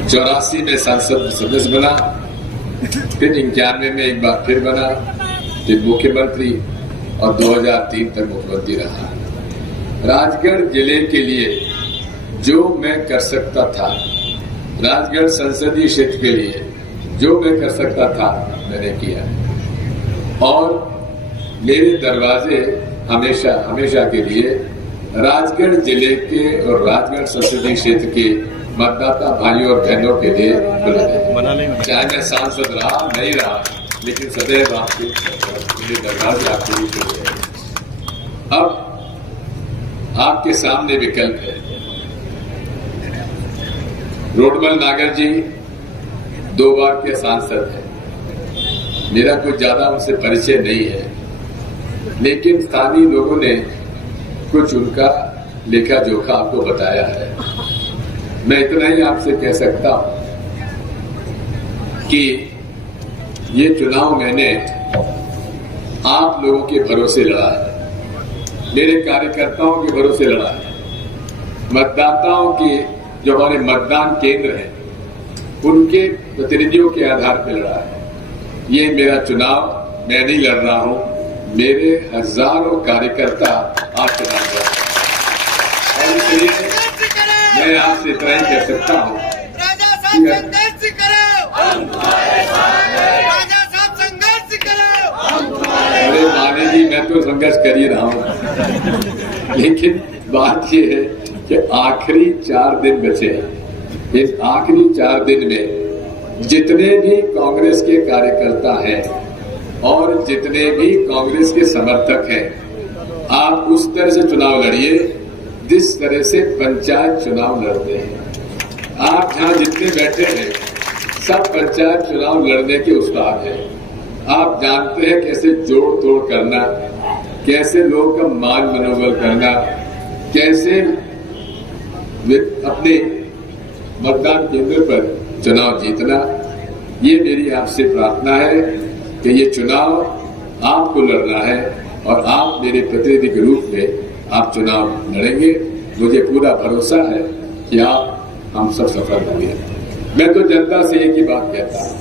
84 में संसद सदस्य बना, फिर 91 में एक बार फिर बना, फिर मुख्यमंत्री और 2003 तक मुख्यमंत्री रहा। राजगढ़ जिले के लिए जो मैं कर सकता था, राजगढ़ संसदीय क्षेत्र के लिए जो मैं कर सकता था मैंने किया, और मेरे दरवाजे हमेशा हमेशा के लिए राजगढ़ जिले के और राजगढ़ संसदीय क्षेत्र के मतदाता भाइयों और बहनों के लिए खुले हैं। चाहे मैं सांसद रहा नहीं रहा, लेकिन सदैव आपके मेरे दरवाजे आपके लिए खुले हैं। अब आपके सामने विकल्प है। रोडमल नागर जी 2 बार के सांसद हैं। मेरा कुछ ज्यादा उनसे परिचय नहीं है, लेकिन स्थानीय लोगों ने कुछ उनका लेखा जोखा आपको बताया है। मैं इतना ही आपसे कह सकता हूं कि ये चुनाव मैंने आप लोगों के भरोसे लड़ा है, मेरे कार्यकर्ताओं के भरोसे लड़ा है, मतदाताओं के जो हमारे मतदान केंद्र हैं उनके प्रतिनिधियों के आधार पर लड़ा है। ये मेरा चुनाव मैं नहीं लड़ रहा हूं, मेरे हजारों कार्यकर्ता आज चुनाव लड़ रहे हैं। और इसलिए मैं आपसे इतना ही कह सकता हूं अरे माने जी, मैं तो संघर्ष कर ही रहा हूं, लेकिन बात यह है कि आखिरी 4 दिन बचे हैं। इस आखिरी 4 दिन में जितने भी कांग्रेस के कार्यकर्ता हैं और जितने भी कांग्रेस के समर्थक हैं, आप उस तरह से चुनाव लड़िए जिस तरह से पंचायत चुनाव लड़ते हैं। आप जहां जितने बैठे हैं सब पंचायत चुनाव लड़ने के उस्ताद हैं। आप जानते हैं कैसे जोड़ तोड़ करना, कैसे लोगों का मान मनोबल करना, कैसे अपने मतदान केंद्र पर चुनाव जीतना। ये मेरी आपसे प्रार्थना है कि ये चुनाव आपको लड़ना है और आप मेरे प्रतिनिधि के रूप में आप चुनाव लड़ेंगे। मुझे पूरा भरोसा है कि आप हम सब सफल होंगे। मैं तो जनता से एक ही बात कहता हूं,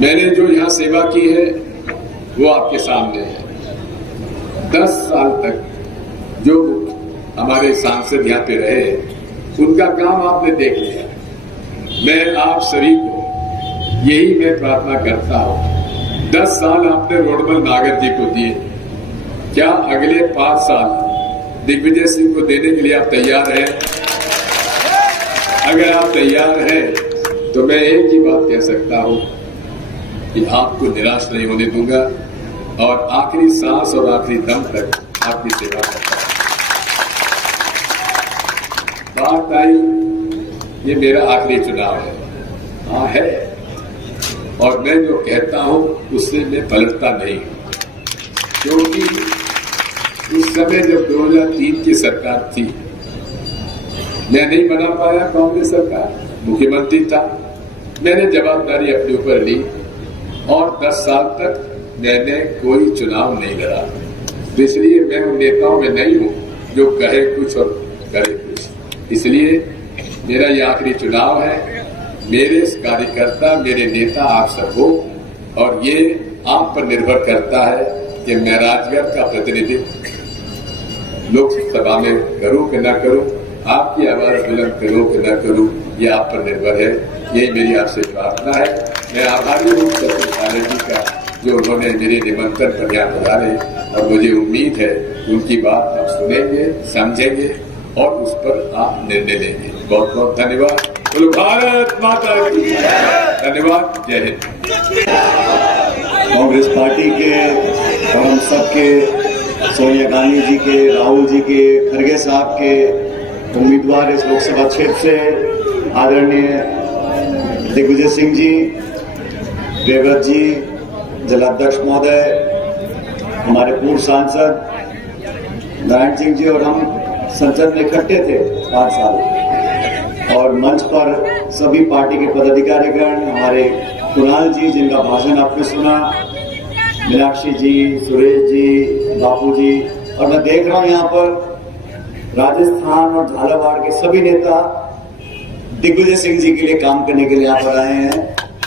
मैंने जो यहां सेवा की है वो आपके सामने है। 10 साल तक जो हमारे सांसद यहाँ पे रहे उनका काम आपने देख लिया। मैं आप सभी को यही मैं प्रार्थना करता हूं, 10 साल आपने रोडमल नागर जी को दिए, क्या अगले 5 साल दिग्विजय सिंह को देने के लिए आप तैयार हैं? अगर आप तैयार हैं तो मैं एक ही बात कह सकता हूं कि आपको निराश नहीं होने दूंगा और आखिरी सांस और आखिरी दम तक आपकी सेवा करूंगा। बात आई, ये मेरा आखिरी चुनाव है। हाँ है, और मैं जो कहता हूं उससे मैं पलटता नहीं हूं, क्योंकि उस समय जब 2003 की सरकार थी मैं नहीं बना पाया कांग्रेस सरकार, मुख्यमंत्री था, मैंने जवाबदारी अपने ऊपर ली और 10 साल तक मैंने कोई चुनाव नहीं लड़ा। इसलिए मैं उन नेताओं में नहीं हूं जो कहे कुछ और करे कुछ। इसलिए मेरा ये आखिरी चुनाव है। मेरे कार्यकर्ता, मेरे नेता आप सब हो, और ये आप पर निर्भर करता है कि मैं राजगढ़ का प्रतिनिधित्व लोकसभा में करूं कि न करूं, आपकी आवाज बुलंद करूं कि न करूं, ये आप पर निर्भर है। यही मेरी आपसे प्रार्थना है। मैं आभारी हूं सचिन पायलट जी का, जो उन्होंने मेरे निमंत्रण पर यहाँ बुलाने, और मुझे उम्मीद है उनकी बात आप सुनेंगे, समझेंगे और उस पर आप निर्णय लेंगे। बहुत बहुत धन्यवाद। बोलो भारत माता की धन्यवाद। जय हिंद। कांग्रेस पार्टी के और हम सबके, सोनिया गांधी जी के, राहुल जी के, खड़गे साहब के उम्मीदवार इस लोकसभा क्षेत्र से आदरणीय दिग्विजय सिंह जी, देवव्रत जी, जिलाध्यक्ष महोदय, हमारे पूर्व सांसद नारायण सिंह जी, और हम संसद में इकट्ठे थे 5 साल, और मंच पर सभी पार्टी के पदाधिकारीगण, हमारे कुणाल जी जिनका भाषण आपने सुना, मीनाक्षी जी, सुरेश जी, बापू जी, और मैं देख रहा हूं यहाँ पर राजस्थान और झालावाड़ के सभी नेता दिग्विजय सिंह जी के लिए काम करने के लिए यहाँ पर आए हैं।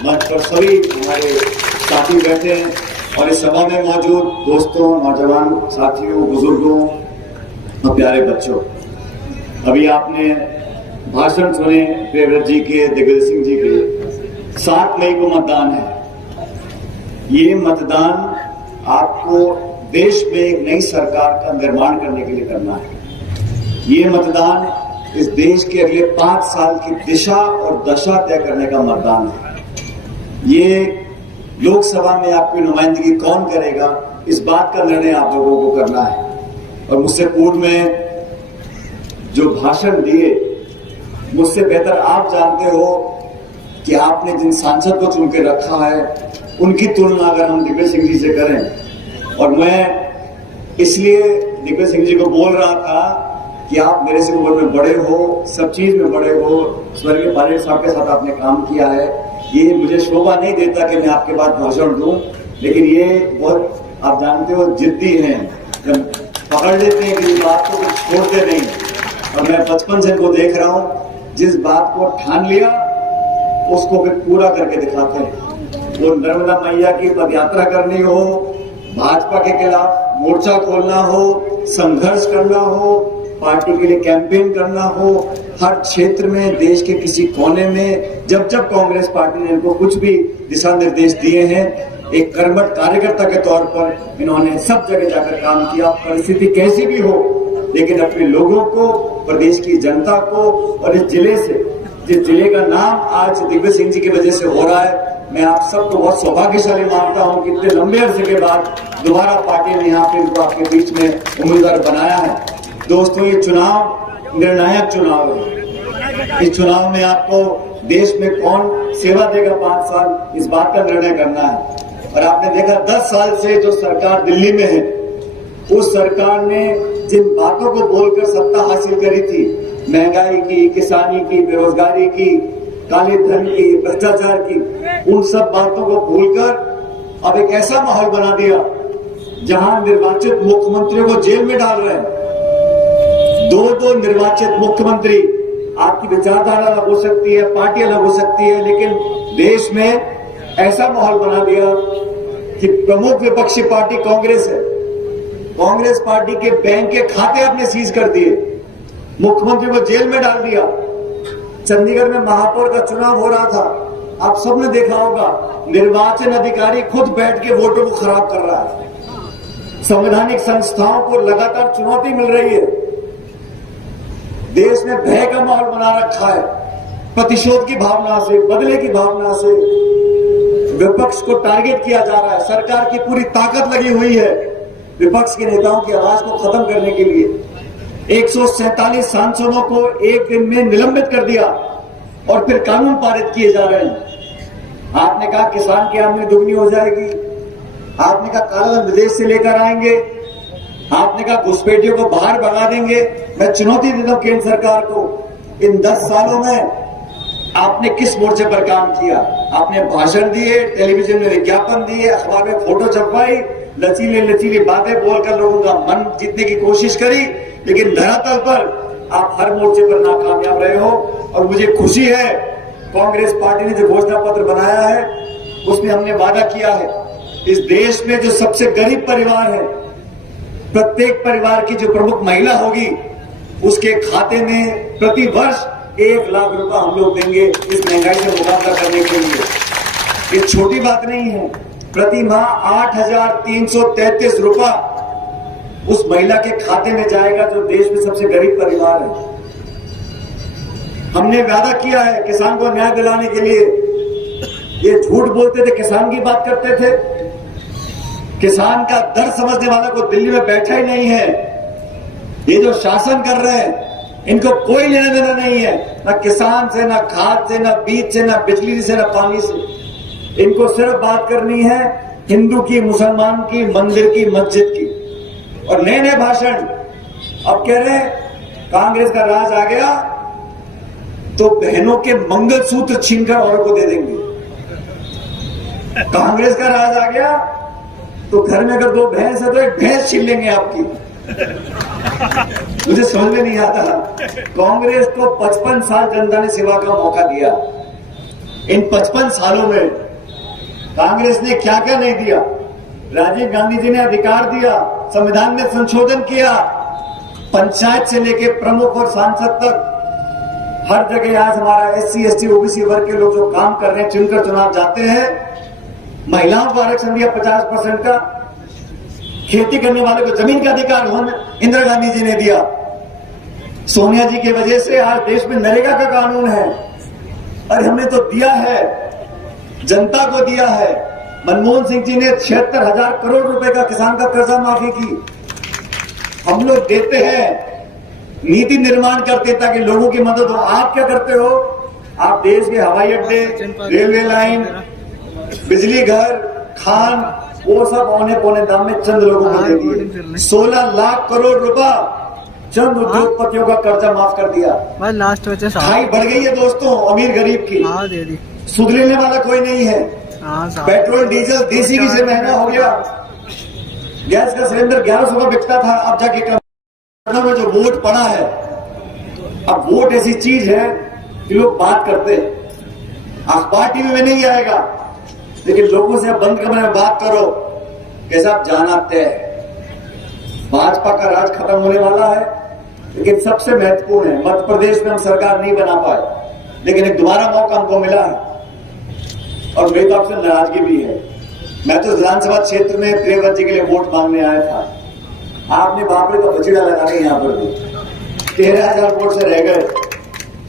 मंच पर सभी हमारे साथी बैठे हैं और इस सभा में मौजूद दोस्तों, नौजवान साथियों, बुजुर्गों और प्यारे बच्चों, अभी आपने भाषण सुने प्रियव्रत जी के, दिग्विजय सिंह जी के। 7 मई को मतदान है। ये मतदान आपको देश में एक नई सरकार का निर्माण करने के लिए करना है। ये मतदान इस देश के अगले 5 साल की दिशा और दशा तय करने का मतदान है। ये लोकसभा में आपकी नुमाइंदगी कौन करेगा, इस बात का निर्णय आप लोगों को करना है। और मुझसे पूर्व में जो भाषण दिए, मुझसे बेहतर आप जानते हो कि आपने जिन सांसद को चुन के रखा है उनकी तुलना अगर हम दिग्विजय सिंह जी से करें, और मैं इसलिए दिग्विजय सिंह जी को बोल रहा था कि आप मेरे से उम्र में बड़े हो, सब चीज में बड़े हो, स्वर्गीय पायलट साहब के साथ आपने काम किया है, ये मुझे शोभा नहीं देता कि मैं आपके बाद भाषण दूं, लेकिन ये बहुत आप जानते हो जिद्दी हैं, जब पकड़ लेते हैं कि बात को कुछ छोड़ते नहीं। और मैं बचपन से इनको देख रहा हूं, जिस बात को ठान लिया उसको फिर पूरा करके दिखाते हैं। वो नर्मदा मैया की पदयात्रा करनी हो, भाजपा के खिलाफ मोर्चा खोलना हो, संघर्ष करना हो, पार्टी के लिए कैंपेन करना हो, हर क्षेत्र में देश के किसी कोने में जब जब कांग्रेस पार्टी ने इनको कुछ भी दिशा निर्देश दिए हैं, एक कर्मठ कार्यकर्ता के तौर पर इन्होंने सब जगह जाकर काम किया। परिस्थिति कैसी भी हो, लेकिन अपने लोगों को, प्रदेश की जनता को और इस जिले से, जिस जिले का नाम आज दिग्विजय सिंह जी की वजह से हो रहा है, मैं आप सबको बहुत सौभाग्यशाली मानता हूं कि इतने लंबे अरसे के बाद दोबारा पार्टी ने यहाँ पे इनको आपके बीच में उम्मीदवार बनाया है। दोस्तों, ये चुनाव निर्णायक चुनाव है। इस चुनाव में आपको देश में कौन सेवा देगा 5 साल, इस बात का निर्णय करना है। और आपने देखा 10 साल से जो सरकार दिल्ली में है, उस सरकार ने जिन बातों को बोलकर सत्ता हासिल करी थी, महंगाई की, किसानी की, बेरोजगारी की, काले धन की, भ्रष्टाचार की, उन सब बातों को भूलकर अब एक ऐसा माहौल बना दिया जहां निर्वाचित मुख्यमंत्रियों को जेल में डाल रहे हैं। 2 निर्वाचित मुख्यमंत्री, आपकी विचारधारा अलग हो सकती है, पार्टी अलग हो सकती है, लेकिन देश में ऐसा माहौल बना दिया कि प्रमुख विपक्षी पार्टी कांग्रेस है। कांग्रेस पार्टी के बैंक के खाते आपने सीज कर दिए, मुख्यमंत्री को जेल में डाल दिया। चंडीगढ़ में महापौर का चुनाव हो रहा था, आप सबने देखा होगा, निर्वाचन अधिकारी खुद बैठ के वोटों को खराब कर रहा है। संवैधानिक संस्थाओं को लगातार चुनौती मिल रही है। देश में भय का माहौल बना रखा है, प्रतिशोध की भावना से, बदले की भावना से विपक्ष को टारगेट किया जा रहा है। सरकार की पूरी ताकत लगी हुई है विपक्ष के नेताओं की आवाज को खत्म करने के लिए। 147 सांसदों को एक दिन में निलंबित कर दिया और फिर कानून पारित किए जा रहे हैं। आपने कहा किसान की आमदनी दुगनी हो जाएगी, आपने कहा काला धन विदेश से लेकर आएंगे, आपने कहा घुसपैठियों को बाहर भगा देंगे। मैं चुनौती देता हूं केंद्र सरकार को, इन 10 सालों में आपने किस मोर्चे पर काम किया? आपने भाषण दिए, टेलीविजन में विज्ञापन दिए, अखबार में फोटो छपवाई, लचीली बातें बोलकर लोगों का मन जीतने की कोशिश करी, लेकिन धरातल पर आप हर मोर्चे पर नाकामयाब रहे हो। और मुझे खुशी है, कांग्रेस पार्टी ने जो घोषणा पत्र बनाया है उसमें हमने वादा किया है, इस देश में जो सबसे गरीब परिवार है, प्रत्येक परिवार की जो प्रमुख महिला होगी, उसके खाते में प्रति वर्ष 1 लाख रुपए हम लोग देंगे इस महंगाई से मुकाबला करने के लिए। ये छोटी बात नहीं है। प्रति माह 8,333 रुपया उस महिला के खाते में जाएगा जो देश में सबसे गरीब परिवार है। हमने वादा किया है किसान को न्याय दिलाने के लिए। ये झूठ बोलते थे, किसान की बात करते थे, किसान का दर्द समझने वाला को दिल्ली में बैठा ही नहीं है। ये जो शासन कर रहे हैं इनको कोई लेना देना नहीं है, ना किसान से, ना खाद से, ना बीज से, ना बिजली से, ना पानी से। इनको सिर्फ बात करनी है हिंदू की, मुसलमान की, मंदिर की, मस्जिद की। और नए नए भाषण अब कह रहे हैं कांग्रेस का राज आ गया तो बहनों के मंगलसूत्र छीनकर औरों को दे देंगे। कांग्रेस का राज आ गया तो घर में अगर 2 भैंस है तो 1 भैंस छीन लेंगे आपकी। मुझे समझ में नहीं आता। कांग्रेस को 55 साल जनता ने सेवा का मौका दिया। इन 55 सालों में कांग्रेस ने क्या क्या नहीं दिया। राजीव गांधी जी ने अधिकार दिया, संविधान में संशोधन किया, पंचायत से लेके प्रमुख और सांसद तक हर जगह आज हमारा SC ST OBC वर्ग के लोग जो काम कर रहे हैं, चुनकर चुनाव जाते हैं। महिलाओं को आरक्षण दिया 50% का। खेती करने वाले को जमीन का अधिकार इंदिरा गांधी जी ने दिया। सोनिया जी की वजह से आज देश में नरेगा का कानून है। अरे हमने तो दिया है, जनता को दिया है। मनमोहन सिंह जी ने 76,000 करोड़ रुपए का किसान का कर्जा माफी की। हम लोग देते हैं, नीति निर्माण करते ताकि लोगों की मदद हो। आप क्या करते हो? आप देश के हवाई अड्डे, रेलवे लाइन, बिजली घर, खान, वो सब औने पौने दाम में चंद लोगों को दे दिए। 16 लाख करोड़ रुपया चंद उद्योगपतियों का कर्जा माफ कर दिया। लास्ट में खाई बढ़ गई है दोस्तों, अमीर गरीब की। दे दी। सुधरने वाला कोई नहीं है। पेट्रोल डीजल देसी घी से महंगा हो गया। गैस का सिलेंडर 1100 का बिकता था, अब जाके में जो वोट पड़ा है, अब वोट ऐसी चीज है कि लोग बात करते हैं। अखबार टीवी में नहीं आएगा, लेकिन लोगों से अब बंद कमरे में बात करो। कैसा आप जाना तय। भाजपा का राज खत्म होने वाला है, लेकिन सबसे महत्वपूर्ण है, मध्य प्रदेश में हम सरकार नहीं बना पाए, लेकिन एक दोबारा मौका हमको मिला है और मेरी तो आपसे नाराजगी भी है। मैं तो विधानसभा क्षेत्र में प्रियव्रत जी के लिए वोट मांगने आया था। आपने बापरे का बछड़ा लगा के यहाँ पर भी 13,000 वोट से रह गए,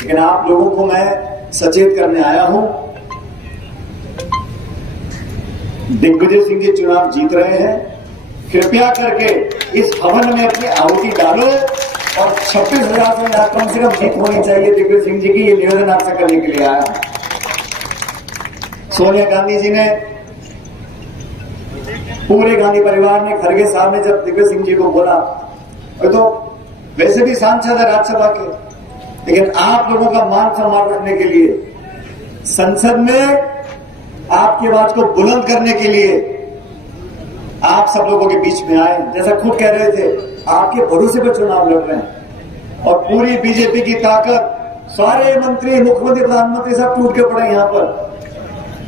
लेकिन आप लोगों को मैं सचेत करने आया हूं। दिग्विजय सिंह जी चुनाव जीत रहे हैं, कृपया करके इस हवन में अपनी आहुति डालो और 26,000 से कम जीत होनी चाहिए दिग्विजय सिंह जी की। ये निवेदन आपसे करने के लिए आया। सोनिया गांधी जी ने, पूरे गांधी परिवार ने, खड़गे साहब ने जब दिग्विजय सिंह जी को बोला, तो वैसे भी सांसद है राज्यसभा के, लेकिन आप लोगों का मान सम्मान रखने के लिए, संसद में आपकी आवाज को बुलंद करने के लिए आप सब लोगों के बीच में आए। जैसा खुद कह रहे थे, आपके भरोसे पर चुनाव लड़ रहे हैं और पूरी बीजेपी की ताकत, सारे मंत्री, मुख्यमंत्री, प्रधानमंत्री सब टूट के पड़े यहां पर,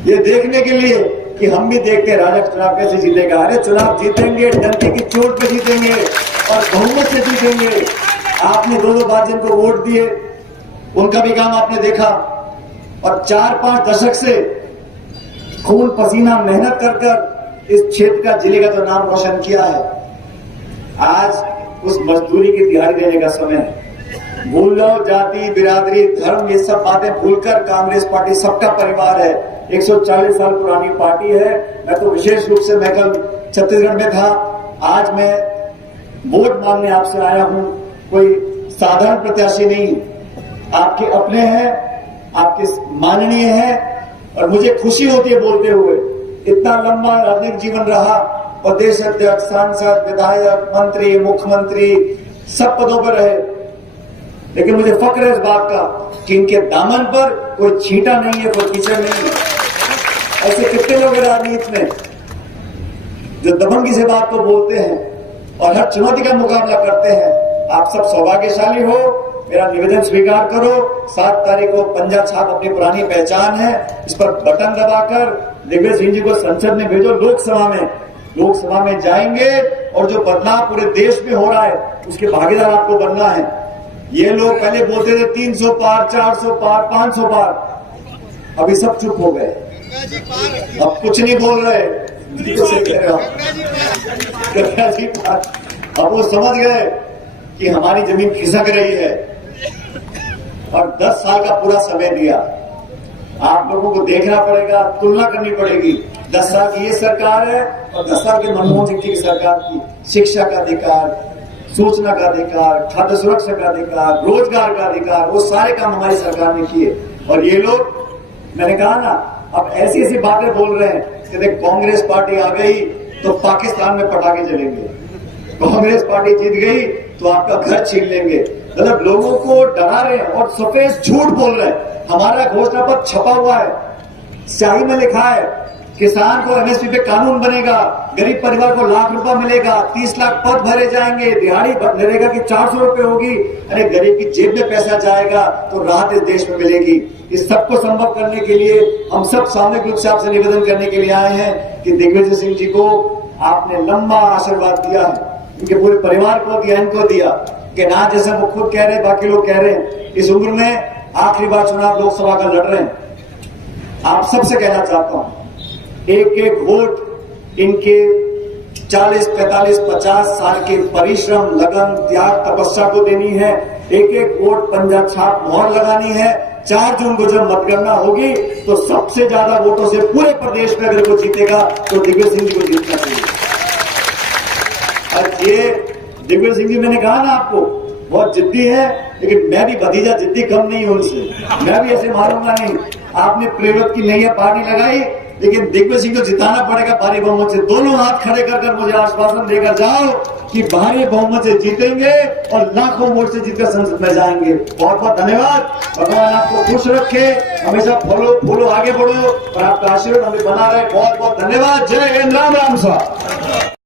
ये देखने के लिए कि हम भी देखते हैं राजा चुनाव कैसे जीतेगा। अरे चुनाव जीतेंगे, डंके की चोट पे जीतेंगे और बहुमत से जीतेंगे। आपने 2-2 बार जिनको वोट दिए, उनका भी काम आपने देखा और 4-5 दशक से खून पसीना मेहनत कर इस क्षेत्र का, जिले का तो नाम रोशन किया है। आज उस मजदूरी की दिहाड़ी देने का समय है। भूल लो जाति, बिरादरी, धर्म, ये सब बातें भूलकर कांग्रेस पार्टी सबका परिवार है। 140 साल पुरानी पार्टी है। मैं तो विशेष रूप से, मैं कल छत्तीसगढ़ में था, आज मैं वोट मांगने आपसे आया हूं। कोई साधारण प्रत्याशी नहीं, आपके अपने हैं, आपके माननीय हैं और मुझे खुशी होती है बोलते हुए। इतना लंबा राजनीतिक जीवन रहा, प्रदेश अध्यक्ष, सांसद, विधायक, मंत्री, मुख्यमंत्री, सब पदों पर रहे, लेकिन मुझे फक्र है इस बात का कि इनके दामन पर कोई छींटा नहीं है, कोई कीचड़ नहीं है। ऐसे कितने लोग हैं राजनीति में जो दबंगी से बात को बोलते हैं और हर चुनौती का मुकाबला करते हैं। आप सब सौभाग्यशाली हो। मेरा निवेदन स्वीकार करो। 7 तारीख को पंजा छाप अपनी पुरानी पहचान है, इस पर बटन दबाकर दिग्विजय सिंह जी को संसद में भेजो। लोकसभा में जाएंगे और जो बदलाव पूरे देश में हो रहा है उसके भागीदार आपको बनना है। ये लोग पहले बोलते थे 300 पार, 400 पार, 500 पार, अभी सब चुप हो गए, अब कुछ नहीं बोल रहे। अब वो समझ गए कि हमारी जमीन खिसक रही है और 10 साल का पूरा समय दिया। आप लोगों को देखना पड़ेगा, तुलना करनी पड़ेगी। 10 साल की ये सरकार है और 10 साल के मनमोहन सिंह जी की सरकार की। शिक्षा का अधिकार, सूचना का अधिकार, खाद्य सुरक्षा का अधिकार, रोजगार का अधिकार, वो सारे काम हमारी सरकार ने किए। और ये लोग, मैंने कहा ना, अब ऐसी ऐसी बातें बोल रहे हैं कि देख कांग्रेस पार्टी आ गई तो पाकिस्तान में पटाखे चलेंगे, कांग्रेस पार्टी जीत गई तो आपका घर छीन लेंगे। मतलब लोगों को डरा रहे हैं और सफेद झूठ बोल रहे हैं। हमारा घोषणा पत्र छपा हुआ है, स्याही में लिखा है किसान को एमएसपी पे कानून बनेगा, गरीब परिवार को लाख रुपया मिलेगा, 30 लाख पद भरे जाएंगे, दिहाड़ी लगेगा कि 400 रुपए होगी। अरे गरीब की जेब में पैसा जाएगा तो राहत इस देश में मिलेगी। इस सबको संभव करने के लिए हम सब सामूहिक रूप से आपसे निवेदन करने के लिए आए हैं कि दिग्विजय सिंह जी को आपने लंबा आशीर्वाद दिया है, उनके पूरे परिवार को दिया, इनको दिया कि ना जैसे वो खुद कह रहे हैं, बाकी लोग कह रहे हैं, इस उम्र में आखिरी बार चुनाव लोकसभा का लड़ रहे हैं। आप सबसे कहना चाहता हूं, एक एक वोट इनके 40, 45, 50 साल के परिश्रम, लगन, त्याग, तपस्या को देनी है। एक एक वोट पंजा छाप मोहर लगानी है। 4 जून को जब मतगणना होगी तो सबसे ज्यादा वोटों से पूरे प्रदेश में अगर वो जीतेगा तो दिग्विजय सिंह जी को जीतना चाहिए। और ये दिग्विजय सिंह जी, मैंने कहा ना आपको, बहुत जिद्दी है, लेकिन मैं भी भतीजा जिद्दी कम नहीं हूं उनसे। मैं भी ऐसे मारूंगा नहीं। आपने प्रेरित की नैया पार्टी लगाई, लेकिन दिग्विजय सिंह को जिताना पड़ेगा भारी बहुमत से। दोनों हाथ खड़े कर मुझे आश्वासन देकर जाओ कि भारी बहुमत से जीतेंगे और लाखों वोट से जीतकर संसद में जाएंगे। बहुत बहुत धन्यवाद। भगवान आपको खुश रखे, हमेशा फॉलो आगे बढ़ो और आपका आशीर्वाद हमें बना रहे। बहुत बहुत धन्यवाद। जय हिंद, राम राम साहब।